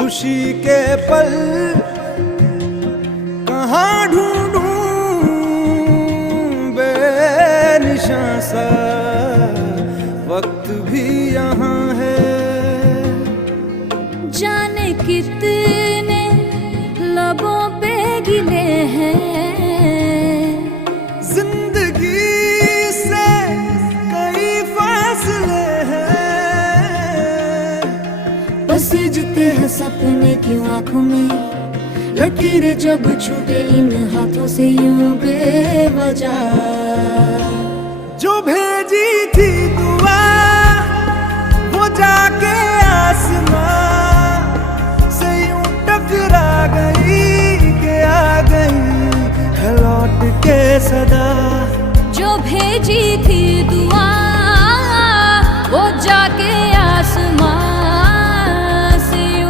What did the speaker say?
खुशी के पल कहाँ ढूंढूं, बेनिशां सा वक्त भी यहाँ है। जाने कितने लबों पे गिले हैं, जिंदगी से कई फासले हैं। पसीजते हैं सपने की आंखों में, लकीरें जब छूटे इन हाथों से यूं बेवजह। जो भेजी थी दुआ वो जाके आसमां से यूं टकरा गई कि आ गई है लौट के सदा। जो भेजी थी